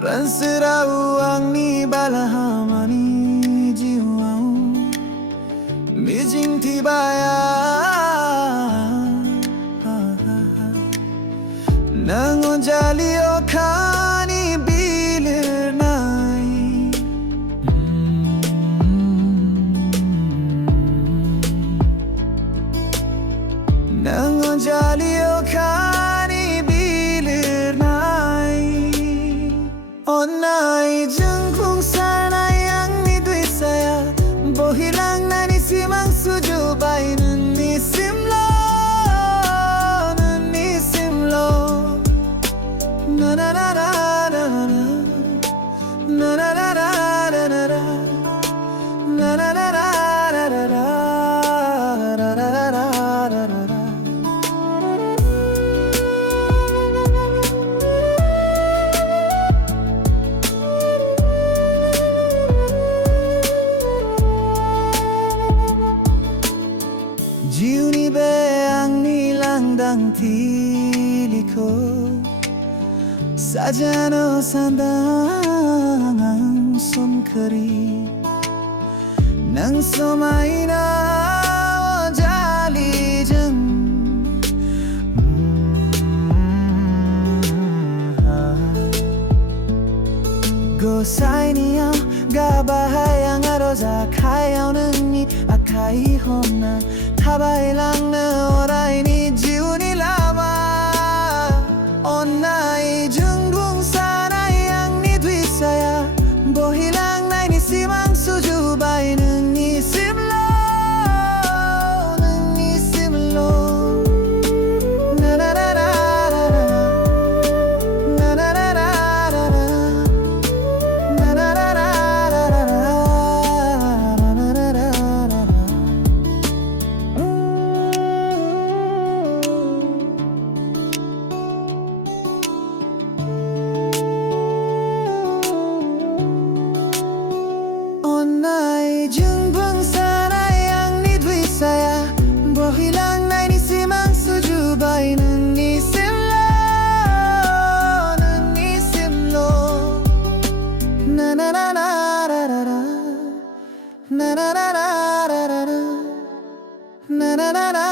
Ransirau ang ni balahamani jiwau mijing tibaya nangon jalio khani bilir nai nangon jalio khani bilir nai Onai jengkung sana yang ni dui saya Bohilang na ni simang suju bai nun ni simlo Na na na na na na Na na na na na na na Na na na na na na na Jiuni be ang nilandang tiliko Sajano sandang ang sumkari Nang sumaina o jalijeng Gosay niya gabahayang aroza kayaw nang akai hona Tabay lang na oray ni jiuni lama Onay jenggung sana yang ni dui saya Bohilang na ni simang suju bai nung ni simlo Na na na na na Na na na na na Na na na na Onay jenggung sana yang ni dui saya Bohilang na ni simang suju bai nun ni simlo Na na na na ra ra ra Na na na na ra ra ra Na na na na